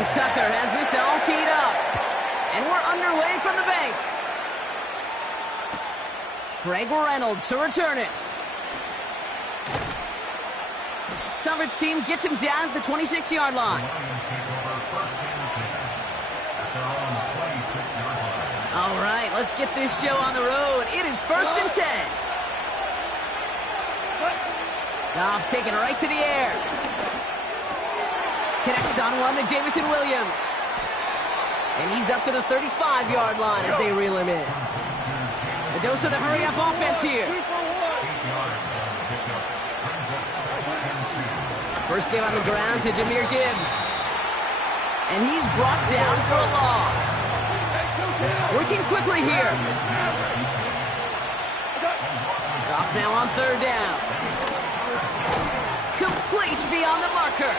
Justin Tucker has this all teed up. And we're underway from the bank. Greg Reynolds to return it. Coverage team gets him down at the 26-yard line. All right, let's get this show on the road. It is 1st and 10. Goff taking it right to the air. Connects on one to Jamison Williams. And he's up to the 35-yard line as they reel him in. A dose of the hurry-up offense here. First game on the ground to Jahmyr Gibbs. And he's brought down for a loss. Working quickly here. Goff now on 3rd down. Complete beyond the marker.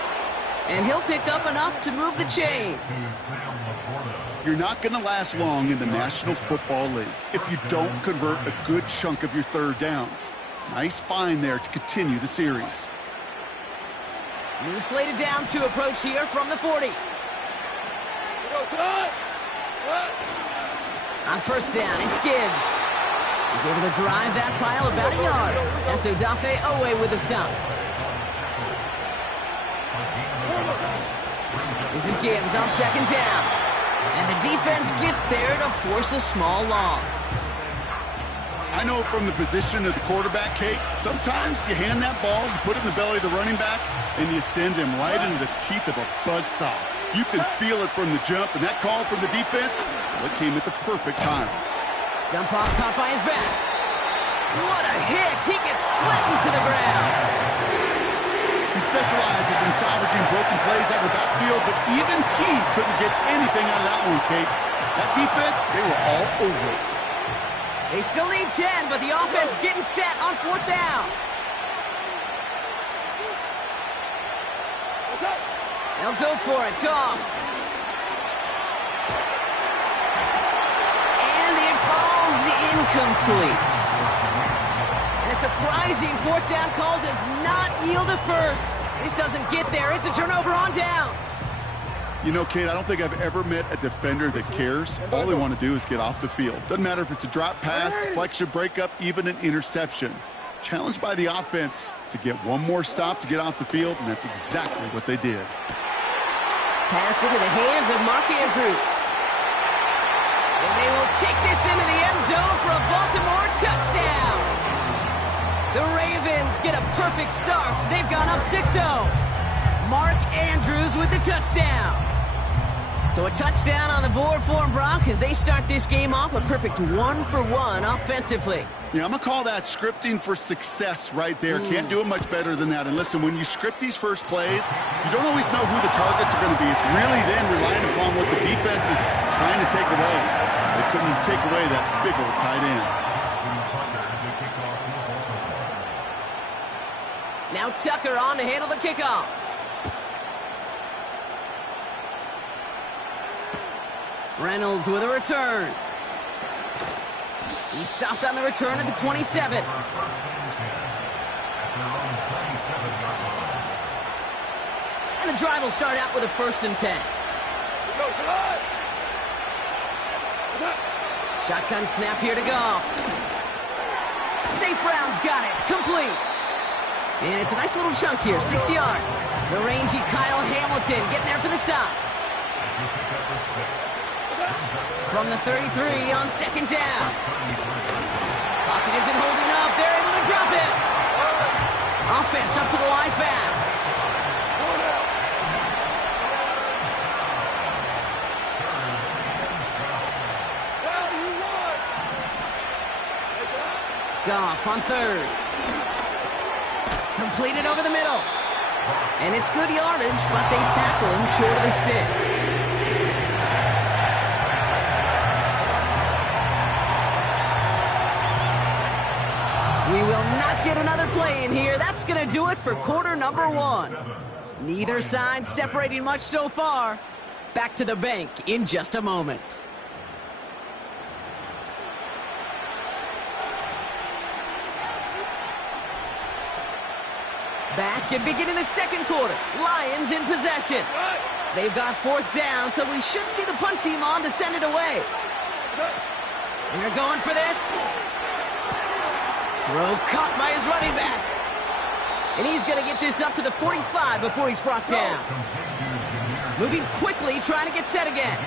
And he'll pick up enough to move the chains. You're not going to last long in the National Football League if you don't convert a good chunk of your 3rd downs. Nice find there to continue the series. New slated downs to approach here from the 40. On 1st down, it's Gibbs. He's able to drive that pile about a yard. That's Odafe Owe with a stop. This is Gibbs on 2nd down. And the defense gets there to force a small loss. I know from the position of the quarterback, Kate, sometimes you hand that ball, you put it in the belly of the running back, and you send him right into the teeth of a buzzsaw. You can feel it from the jump, and that call from the defense, well, it came at the perfect time. Dump off caught by his back. What a hit! He gets flattened to the ground. He specializes in salvaging broken plays out of the backfield, but even he couldn't get anything out of that one, Kate. That defense, they were all over it. They still need 10, but the offense getting set on 4th down. They'll go for it. Goff. And it falls incomplete. And a surprising 4th down call does not yield a first. This doesn't get there. It's a turnover on downs. You know, Kate, I don't think I've ever met a defender that cares. All they want to do is get off the field. Doesn't matter if it's a drop pass, deflection, breakup, even an interception. Challenged by the offense to get one more stop to get off the field, and that's exactly what they did. Pass into the hands of Mark Andrews. And they will take this into the end zone for a Baltimore touchdown. The Ravens get a perfect start. They've gone up 6-0. Mark Andrews with the touchdown. So a touchdown on the board for them, Brock, as they start this game off a perfect 1-for-1 offensively. Yeah, I'm going to call that scripting for success right there. Can't do it much better than that. And listen, when you script these first plays, you don't always know who the targets are going to be. It's really then relying upon what the defense is trying to take away. They couldn't take away that big old tight end. Now Tucker on to handle the kickoff. Reynolds with a return. He stopped on the return at the 27. And the drive will start out with a 1st and 10. Shotgun snap here to Goff. St. Brown's got it. Complete. And it's a nice little chunk here, 6 yards. The rangy Kyle Hamilton getting there for the stop. From the 33 on 2nd down. Pocket isn't holding up. They're able to drop it. Offense up to the line fast. Goff on 3rd. Completed over the middle. And it's good yardage, but they tackle him short of the sticks. We will not get another play in here. That's going to do it for quarter number 1. Neither side separating much so far. Back to the bank in just a moment. Back and beginning the second quarter. Lions in possession. They've got fourth down, so we should see the punt team on to send it away. They're going for this. Throw caught by his running back. And he's going to get this up to the 45 before he's brought down. Moving quickly, trying to get set again.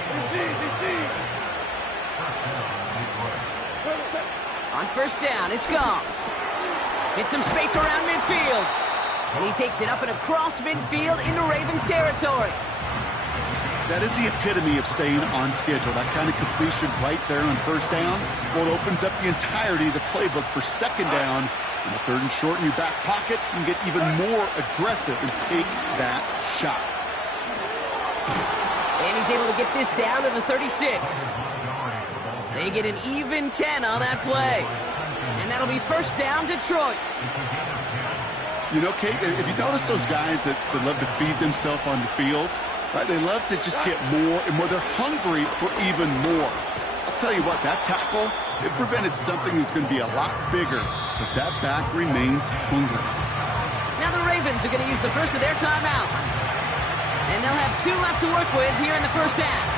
On first down, it's gone. Hits some space around midfield. And he takes it up and across midfield into Ravens territory. That is the epitome of staying on schedule. That kind of completion right there on first down. Well, it opens up the entirety of the playbook for second down. In the third and short in your back pocket, you can get even more aggressive and take that shot. And he's able to get this down to the 36. They get an even 10 on that play. And that'll be first down, Detroit. You know, Kate, if you notice those guys that love to feed themselves on the field, right? They love to just get more and more. They're hungry for even more. I'll tell you what, that tackle, it prevented something that's going to be a lot bigger, but that back remains hungry. Now the Ravens are going to use the first of their timeouts. And they'll have 2 left to work with here in the first half.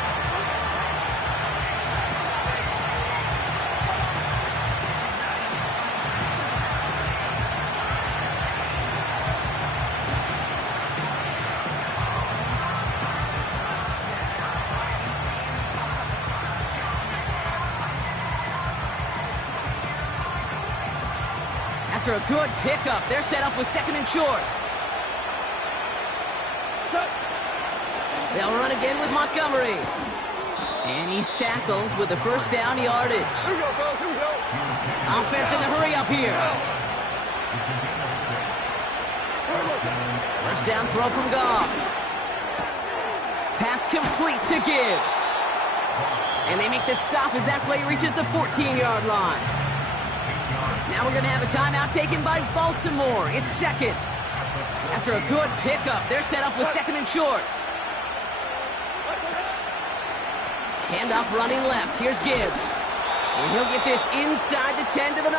After a good pickup, they're set up with second and short. They'll run again with Montgomery. And he's tackled with the first down yardage. Offense in the hurry up here. First down throw from Goff. Pass complete to Gibbs. And they make the stop as that play reaches the 14-yard line. Now we're going to have a timeout taken by Baltimore. It's second. After a good pickup, they're set up with second and short. Handoff running left. Here's Gibbs. And he'll get this inside the 10 to the 9.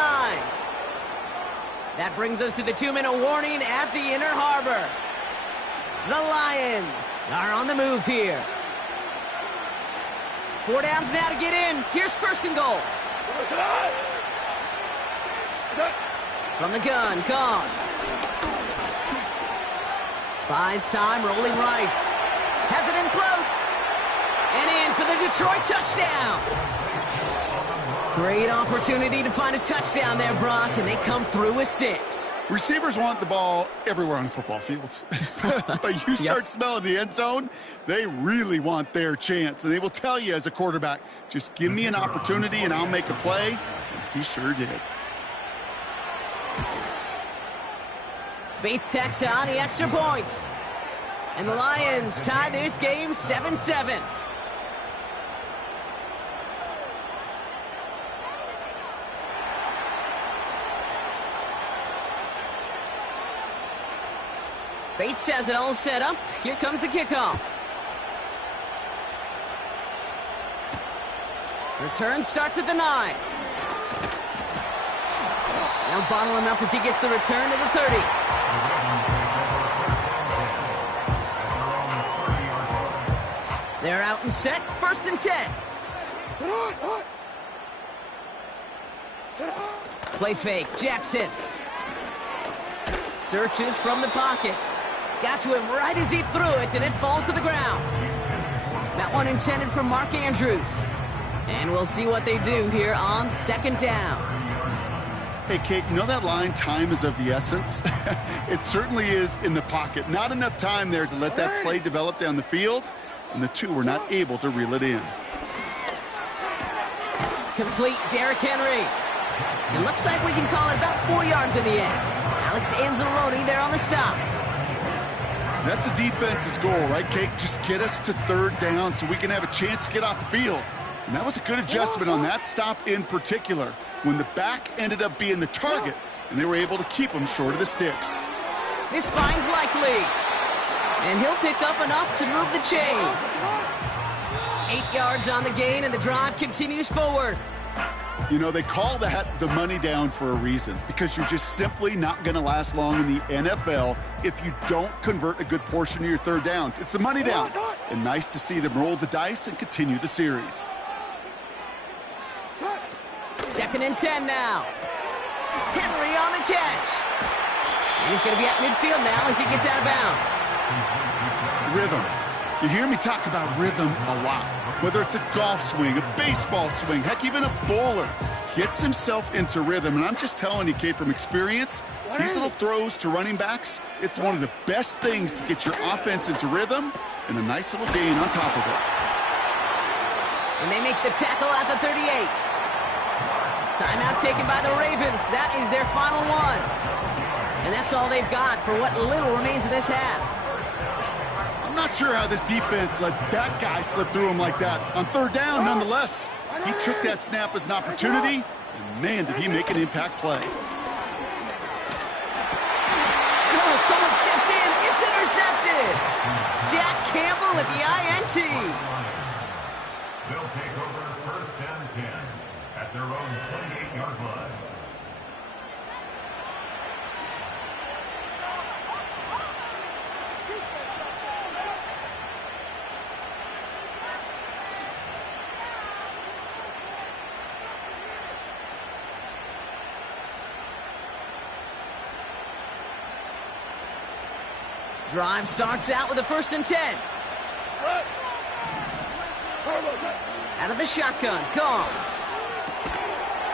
That brings us to the 2-minute warning at the inner harbor. The Lions are on the move here. 4 downs now to get in. Here's first and goal. From the gun, Goff. Buys time, rolling right. Has it in close. And in for the Detroit touchdown. Great opportunity to find a touchdown there, Brock, and they come through with 6. Receivers want the ball everywhere on the football field. But you start smelling the end zone, they really want their chance. And they will tell you as a quarterback, just give me an opportunity and I'll make a play. And he sure did. Bates tacks on the extra point. And the Lions tie this game 7-7. Bates has it all set up. Here comes the kickoff. Return starts at the 9. Now bottle him up as he gets the return to the 30. They're out and set. First and 10. Play fake. Jackson. Searches from the pocket. Got to him right as he threw it, and it falls to the ground. That one intended for Mark Andrews. And we'll see what they do here on second down. Hey, Kate, you know that line, time is of the essence? It certainly is in the pocket. Not enough time there to let that play develop down the field, and the two were not able to reel it in. Complete, Derrick Henry. It looks like we can call it about 4 yards in the end. Alex Anzalone there on the stop. That's a defense's goal, right, Kate? Just get us to third down so we can have a chance to get off the field. And that was a good adjustment on that stop in particular, when the back ended up being the target, and they were able to keep him short of the sticks. This finds likely. And he'll pick up enough to move the chains. 8 yards on the gain, and the drive continues forward. You know, they call that the money down for a reason, because you're just simply not going to last long in the NFL if you don't convert a good portion of your third downs. It's the money down. And nice to see them roll the dice and continue the series. 2nd and 10 now. Henry on the catch. And he's going to be at midfield now as he gets out of bounds. Rhythm. You hear me talk about rhythm a lot. Whether it's a golf swing, a baseball swing, heck, even a bowler gets himself into rhythm. And I'm just telling you, Kate, from experience, these little throws to running backs, it's one of the best things to get your offense into rhythm, and a nice little gain on top of it. And they make the tackle at the 38. Timeout taken by the Ravens. That is their final one. And that's all they've got for what little remains of this half. I'm not sure how this defense let that guy slip through him like that. On third down, nonetheless, he took that snap as an opportunity, and man, did he make an impact play. Oh, someone stepped in. It's intercepted. Jack Campbell with the INT. They'll take over 1st and 10 at their own 28-yard line. Drive starts out with a 1st and 10. Out of the shotgun, Kong.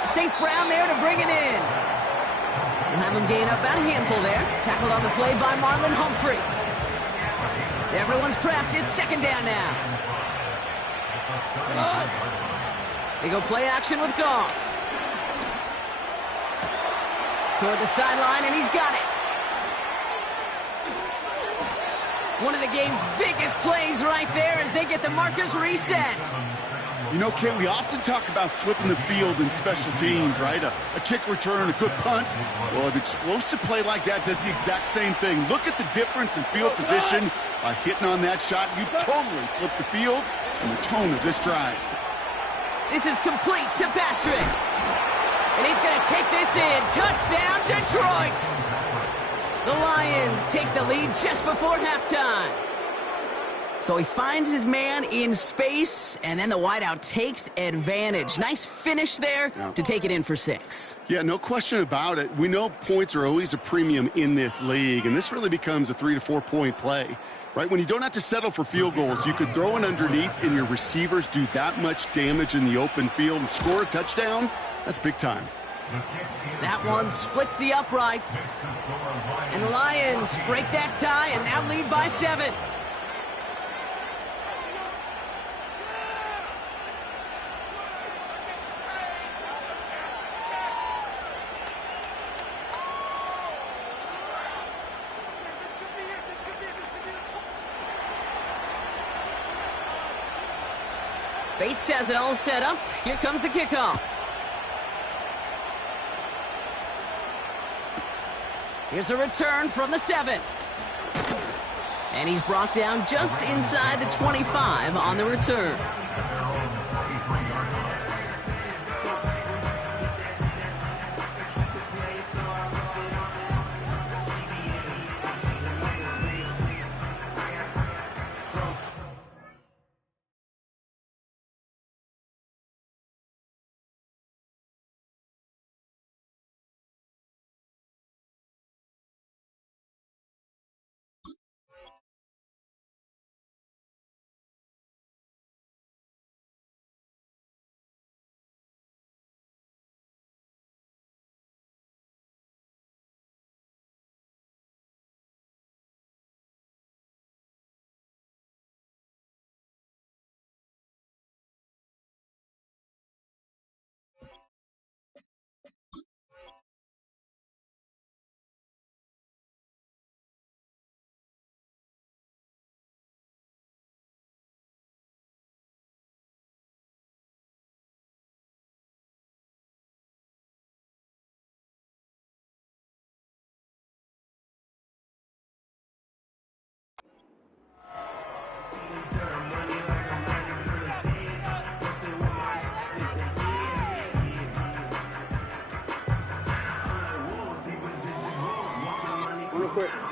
St. Brown there to bring it in. We'll have him gain up about a handful there. Tackled on the play by Marlon Humphrey. Everyone's prepped. It's 2nd down now. They go play action with Kong. Toward the sideline, and he's got it. One of the game's biggest plays right there as they get the markers reset. You know, Kate, we often talk about flipping the field in special teams, right? A kick return, a good punt. Well, an explosive play like that does the exact same thing. Look at the difference in field position. By hitting on that shot, you've totally flipped the field and the tone of this drive. This is complete to Patrick. And he's going to take this in. Touchdown, Detroit! The Lions take the lead just before halftime. So he finds his man in space, and then the wideout takes advantage. Nice finish there to take it in for 6. Yeah, no question about it. We know points are always a premium in this league, and this really becomes a 3 to 4 point play. Right, when you don't have to settle for field goals, you could throw it underneath and your receivers do that much damage in the open field and score a touchdown. That's big time. That one splits the uprights. And the Lions break that tie and now lead by 7. Bates has it all set up. Here comes the kickoff. Here's a return from the 7. And he's brought down just inside the 25 on the return.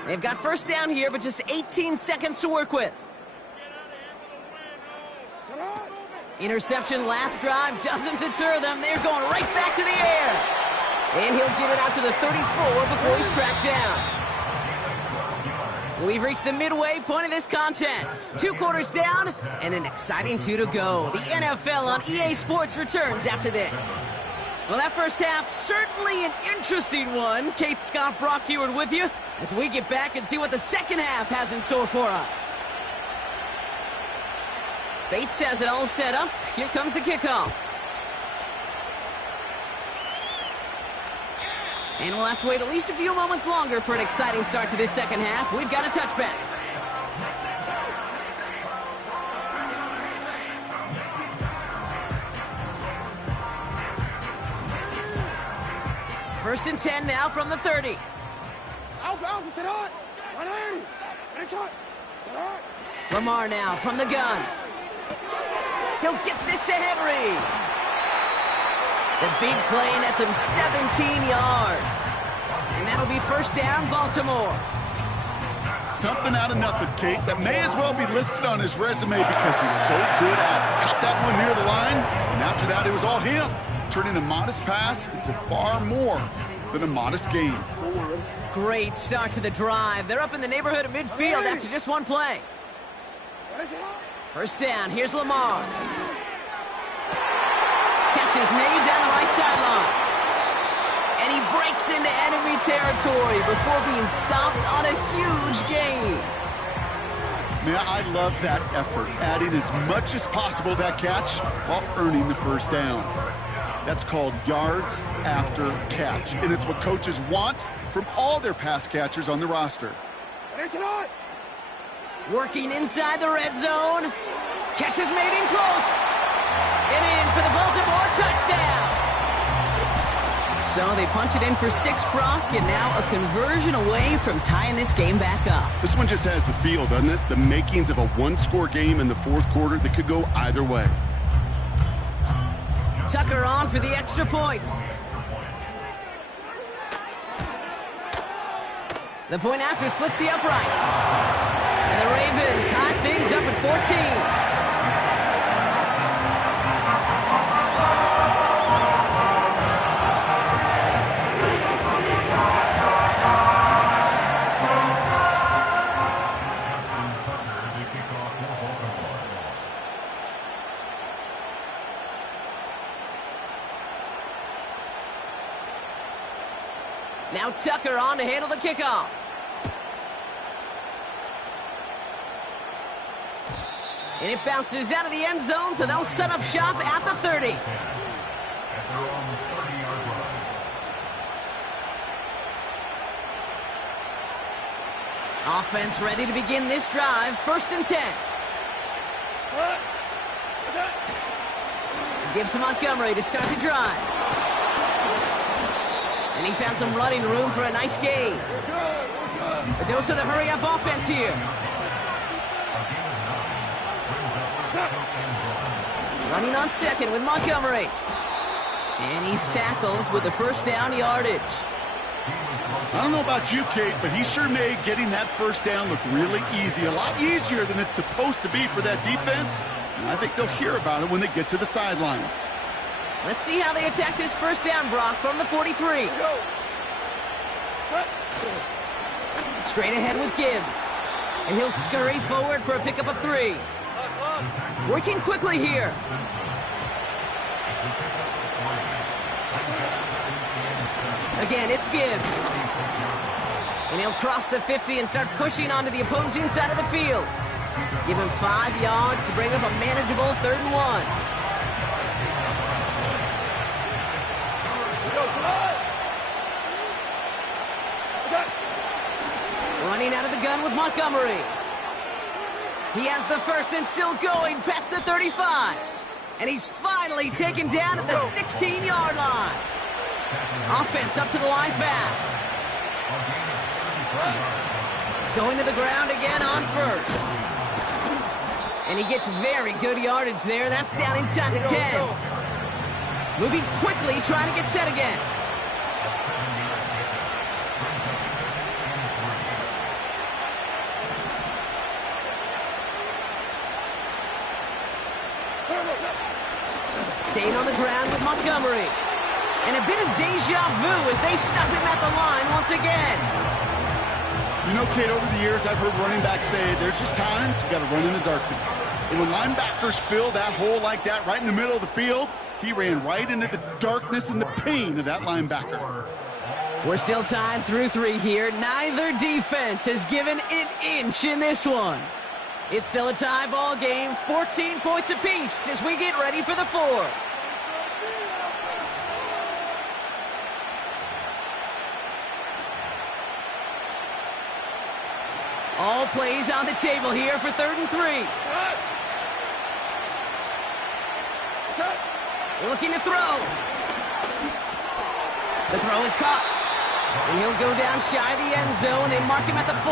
They've got first down here, but just 18 seconds to work with. Interception last drive doesn't deter them. They're going right back to the air. And he'll get it out to the 34 before he's tracked down. We've reached the midway point of this contest. 2 quarters down and an exciting 2 to go. The NFL on EA Sports returns after this. Well, that first half, certainly an interesting one. Kate, Scott, Brock Heward with you as we get back and see what the second half has in store for us. Bates has it all set up. Here comes the kickoff. And we'll have to wait at least a few moments longer for an exciting start to this second half. We've got a touchback. First and 10 now from the 30. Lamar now from the gun. He'll get this to Henry. The big play nets him 17 yards. And that'll be first down, Baltimore. Something out of nothing, Kate, that may as well be listed on his resume because he's so good at it. Caught that one near the line, and after that, it was all him, turning a modest pass into far more than a modest gain. Great start to the drive. They're up in the neighborhood of midfield after just one play. First down, here's Lamar. Catch is made down the right sideline. And he breaks into enemy territory before being stopped on a huge gain. Man, I love that effort, adding as much as possible to that catch while earning the first down. That's called yards after catch, and it's what coaches want from all their pass catchers on the roster. Working inside the red zone. Catch is made in close. And in for the Baltimore touchdown. So they punch it in for 6, Brock, and now a conversion away from tying this game back up. This one just has the feel, doesn't it? The makings of a one-score game in the fourth quarter that could go either way. Tucker on for the extra point. The point after splits the uprights. And the Ravens tie things up at 14. Now Tucker on to handle the kickoff. And it bounces out of the end zone, so they'll set up shop at the 30. Offense ready to begin this drive. First and 10. Gives to Montgomery to start the drive. And he found some running room for a nice gain. A dose of the hurry-up offense here. Running on second with Montgomery. And he's tackled with the first down yardage. I don't know about you, Kate, but he sure made getting that first down look really easy. A lot easier than it's supposed to be for that defense. And I think they'll hear about it when they get to the sidelines. Let's see how they attack this first down, Brock, from the 43. Straight ahead with Gibbs. And he'll scurry forward for a pickup of 3. Working quickly here. Again, it's Gibbs. And he'll cross the 50 and start pushing onto the opposing side of the field. Give him 5 yards to bring up a manageable 3rd and 1. Running out of the gun with Montgomery. He has the first and still going past the 35. And he's finally taken down at the 16-yard line. Offense up to the line fast. Going to the ground again on first. And he gets very good yardage there. That's down inside the 10. Moving quickly, trying to get set again. Staying on the ground with Montgomery. And a bit of deja vu as they stop him at the line once again. You know, Kate, over the years, I've heard running backs say there's just times you got to run in the darkness. And when linebackers fill that hole like that right in the middle of the field, he ran right into the darkness and the pain of that linebacker. We're still tied through 3 here. Neither defense has given an inch in this one. It's still a tie ball game, 14 points apiece as we get ready for the 4th. All plays on the table here for 3rd and 3. Looking to throw. The throw is caught. And he'll go down shy of the end zone. They mark him at the 4.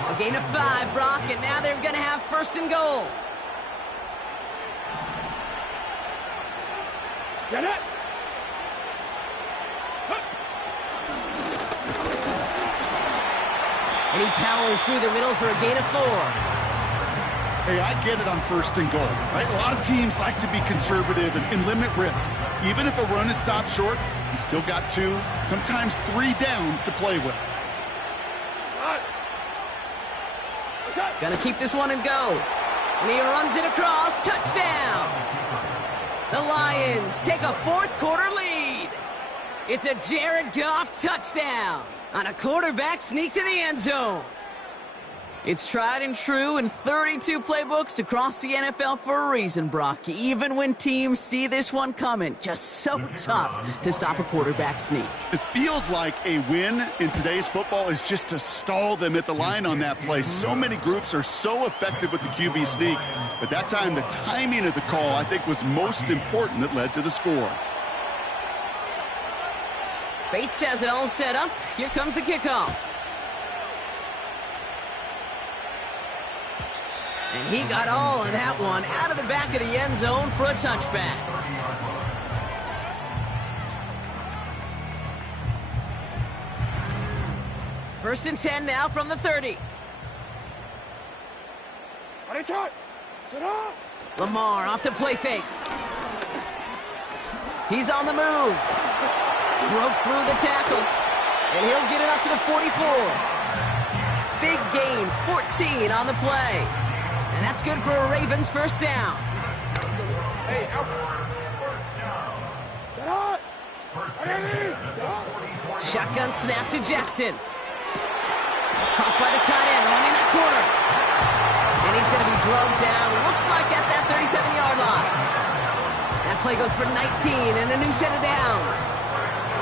A gain of 5, Brock, and now they're going to have 1st and goal. Get it! And he powers through the middle for a gain of 4. Hey, I get it on 1st and goal, right? A lot of teams like to be conservative and limit risk. Even if a run is stopped short, you still got 2, sometimes 3 downs to play with. Gonna keep this one and go. And he runs it across. Touchdown! The Lions take a 4th quarter lead. It's a Jared Goff touchdown on a quarterback sneak to the end zone. It's tried and true in 32 playbooks across the NFL for a reason, Brock. Even when teams see this one coming, just so tough to stop a quarterback sneak. It feels like a win in today's football is just to stall them at the line on that play. So many groups are so effective with the QB sneak. But that time, the timing of the call, I think, was most important that led to the score. Bates has it all set up. Here comes the kickoff. And he got all of that one out of the back of the end zone for a touchback. First and 10 now from the 30. Lamar off to play fake. He's on the move. Broke through the tackle. And he'll get it up to the 44. Big gain, 14 on the play. And that's good for a Ravens 1st down. Hey, Shotgun snap to Jackson. Caught by the tight end, running that corner. And he's going to be drugged down, looks like at that 37-yard line. That play goes for 19 and a new set of downs.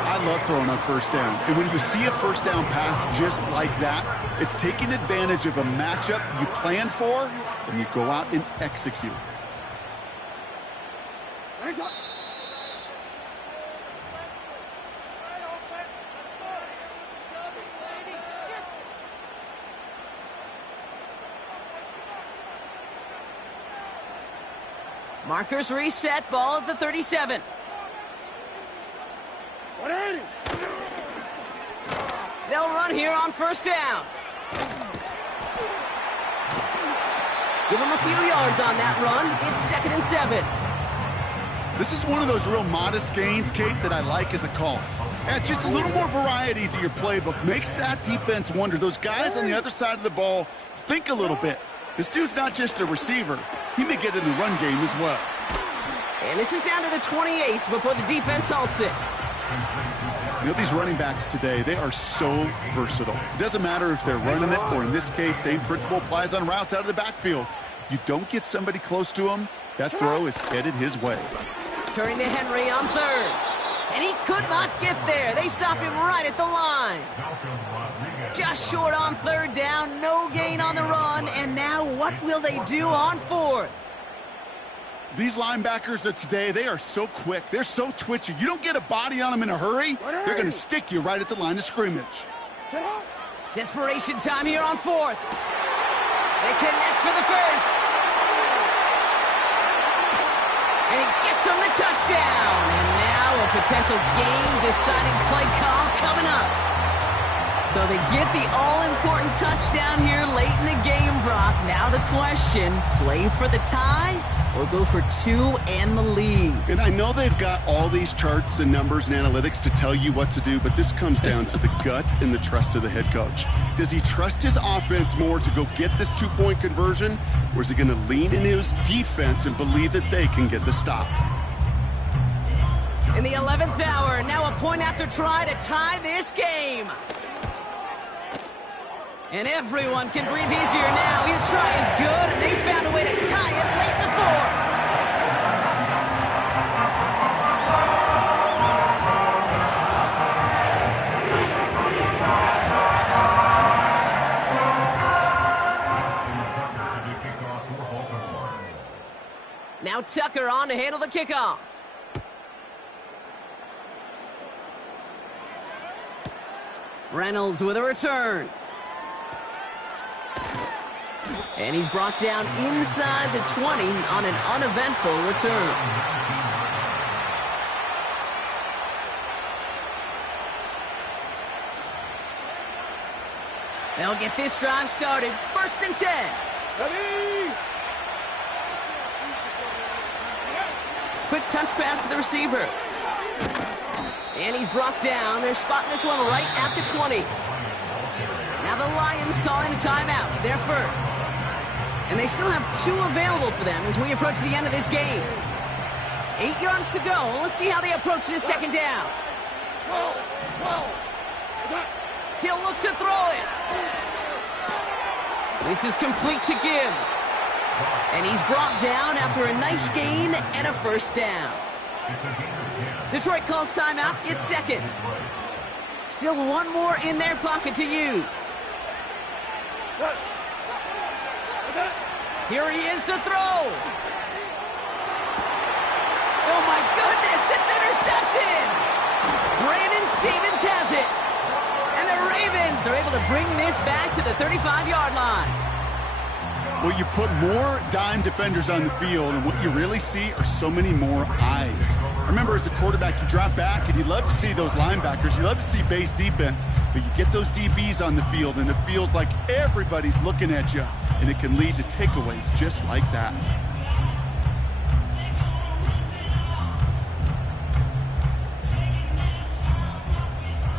I love throwing on 1st down. And when you see a 1st down pass just like that, it's taking advantage of a matchup you plan for, and you go out and execute. Markers reset, ball at the 37. They'll run here on 1st down. Give them a few yards on that run. It's 2nd and 7. This is one of those real modest gains, Kate, that I like as a call. Yeah, it's just a little more variety to your playbook. Makes that defense wonder. Those guys on the other side of the ball think a little bit. This dude's not just a receiver. He may get in the run game as well. And this is down to the 28 before the defense halts it. You know, these running backs today, they are so versatile. It doesn't matter if they're running it, or in this case, same principle applies on routes out of the backfield. You don't get somebody close to him, that throw is headed his way. Turning to Henry on 3rd. And he could not get there. They stop him right at the line. Just short on 3rd down, no gain on the run. And now what will they do on 4th? These linebackers of today, they are so quick. They're so twitchy. You don't get a body on them in a hurry, they're going to stick you right at the line of scrimmage. Desperation time here on 4th. They connect for the 1st. And he gets them the touchdown. And now a potential game-deciding play call coming up. So they get the all-important touchdown here late in the game, Brock. Now the question, play for the tie or go for two and the lead? And I know they've got all these charts and numbers and analytics to tell you what to do, but this comes down to the gut and the trust of the head coach. Does he trust his offense more to go get this two-point conversion, or is he going to lean into his defense and believe that they can get the stop? In the 11th hour, now a point after try to tie this game. And everyone can breathe easier now. His try is good, and they found a way to tie it late in the fourth. Now Tucker on to handle the kickoff. Reynolds with a return. And he's brought down inside the 20 on an uneventful return. They'll get this drive started. 1st and 10. Ready? Quick touch pass to the receiver. And he's brought down. They're spotting this one right at the 20. Now the Lions calling a timeout. They're first. And they still have 2 available for them as we approach the end of this game. 8 yards to go. Let's see how they approach this second down. He'll look to throw it. This is complete to Gibbs. And he's brought down after a nice gain and a first down. Detroit calls timeout. It's second. Still one more in their pocket to use. Here he is to throw. Oh, my goodness, it's intercepted. Brandon Stevens has it. And the Ravens are able to bring this back to the 35-yard line. Well, you put more dime defenders on the field, and what you really see are so many more eyes. Remember, as a quarterback, you drop back, and you love to see those linebackers. You love to see base defense, but you get those DBs on the field, and it feels like everybody's looking at you, and it can lead to takeaways just like that.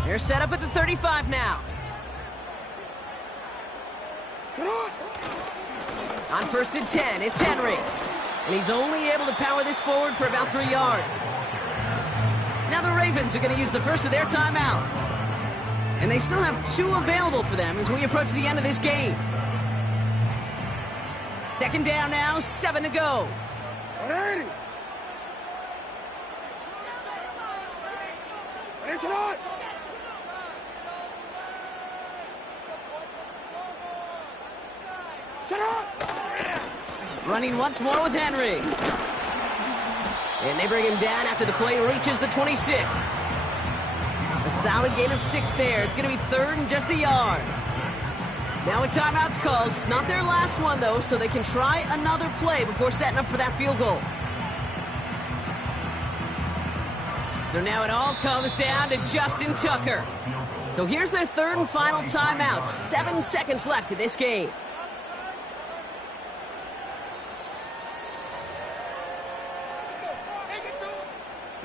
They're set up at the 35 now. On 1st and 10, it's Henry. And he's only able to power this forward for about 3 yards. Now the Ravens are going to use the first of their timeouts. And they still have 2 available for them as we approach the end of this game. 2nd down now, 7 to go. Running once more with Henry. And they bring him down after the play reaches the 26. A solid gain of 6 there. It's going to be 3rd and just a yard. Now a timeout's called. It's not their last one, though, so they can try another play before setting up for that field goal. So now it all comes down to Justin Tucker. So here's their 3rd and final timeout. 7 seconds left in this game.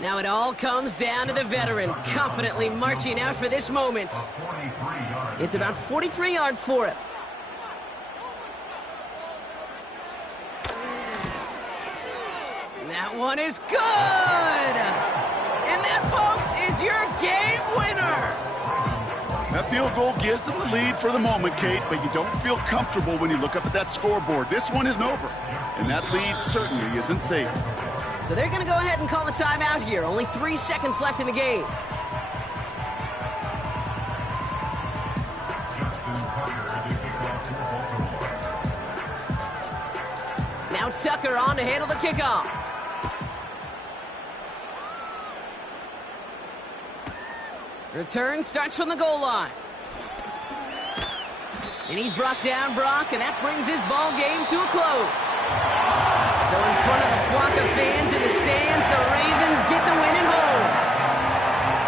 Now it all comes down to the veteran, confidently marching out for this moment. It's about 43 yards for him. That one is good! And that, folks, is your game winner! That field goal gives them the lead for the moment, Kate, but you don't feel comfortable when you look up at that scoreboard. This one isn't over, and that lead certainly isn't safe. So they're going to go ahead and call a timeout here. Only 3 seconds left in the game. Now Tucker on to handle the kickoff. Return starts from the goal line. And he's brought down, Brock, and that brings this ball game to a close. So in front of the flock of fans in the stands, the Ravens get the win at home.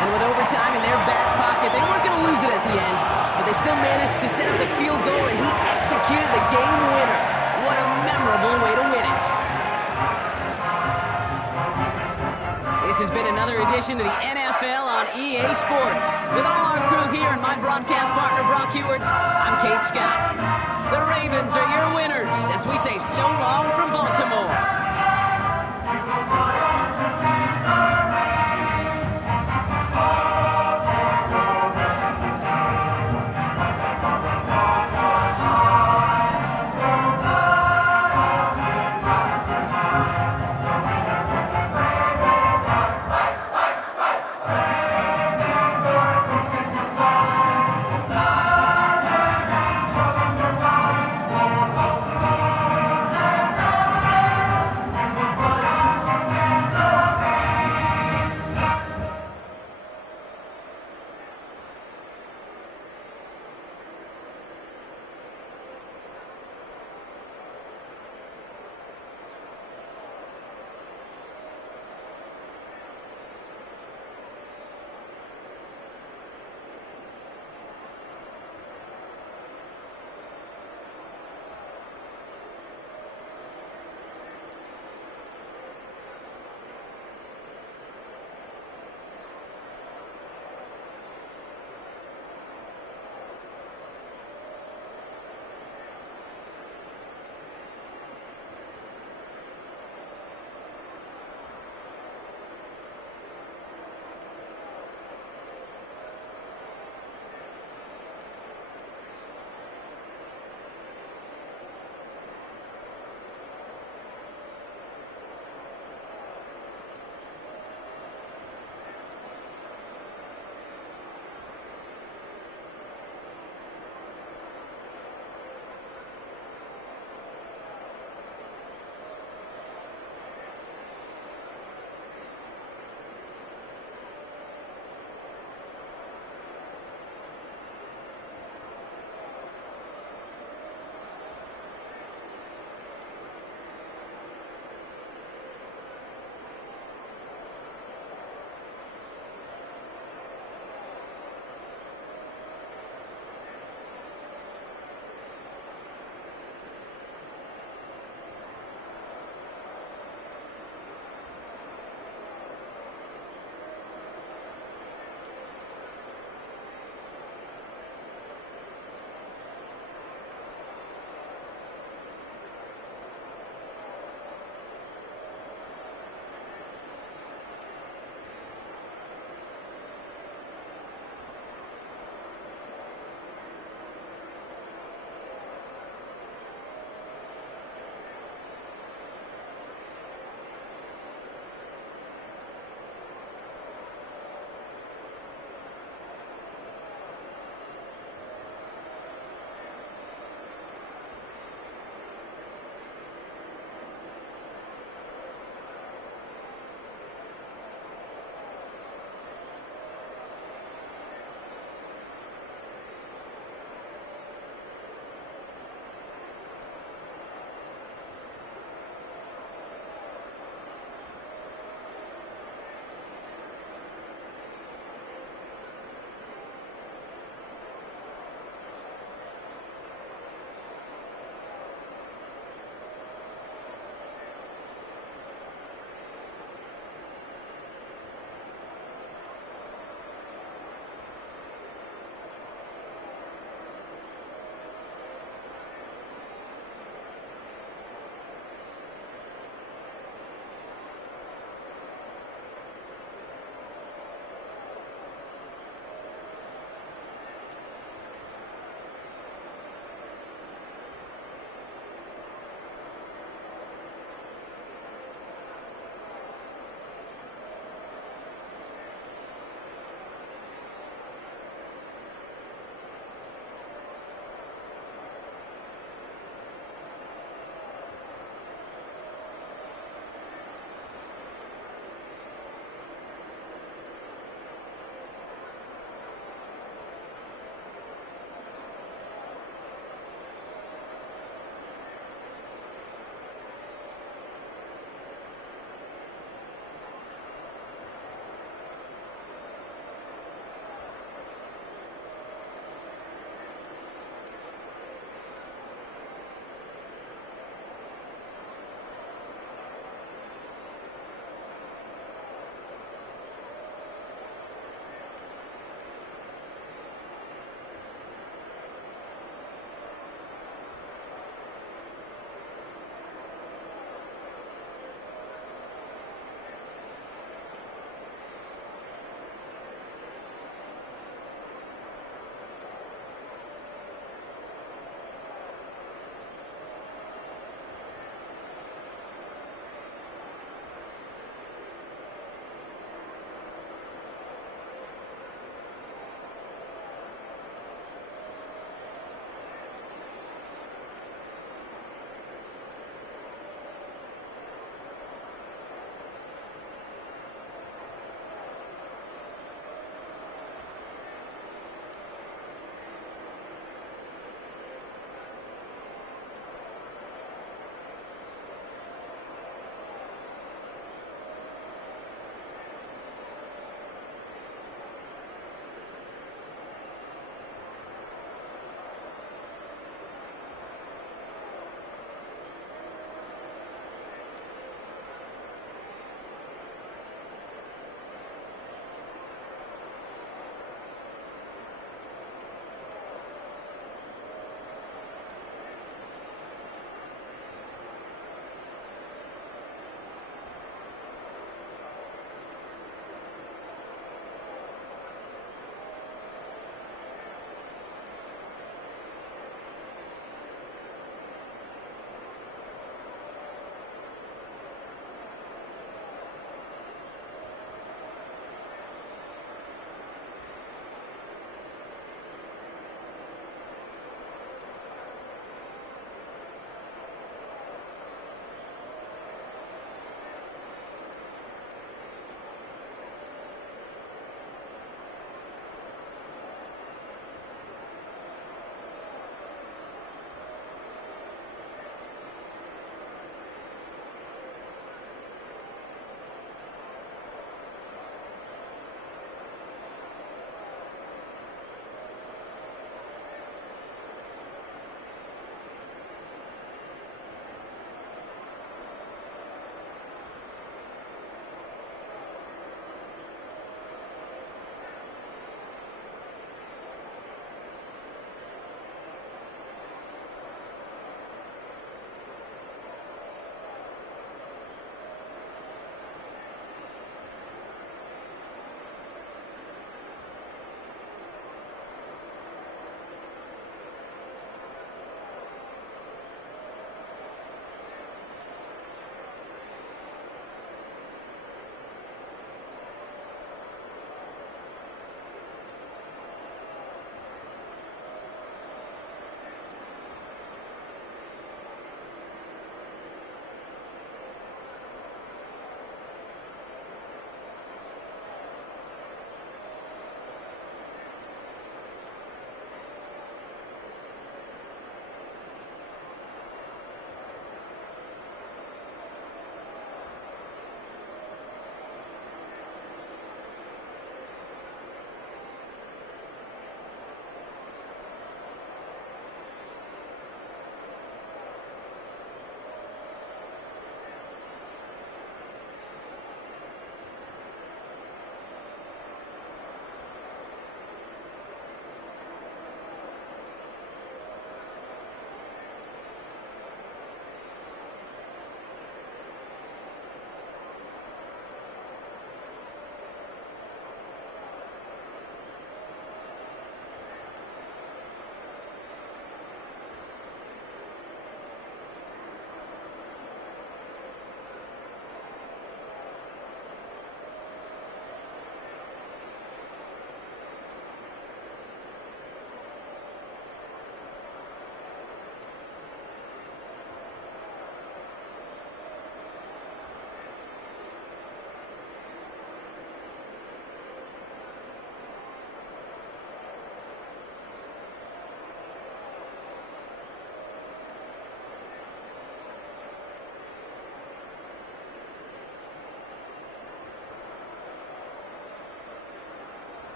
And with overtime in their back pocket, they weren't going to lose it at the end, but they still managed to set up the field goal, and he executed the game winner. What a memorable way to win it. This has been another edition of the NFL on EA Sports. With all our crew here and my broadcast partner, Brock Heward, I'm Kate Scott. The Ravens are your winners as we say so long from Baltimore.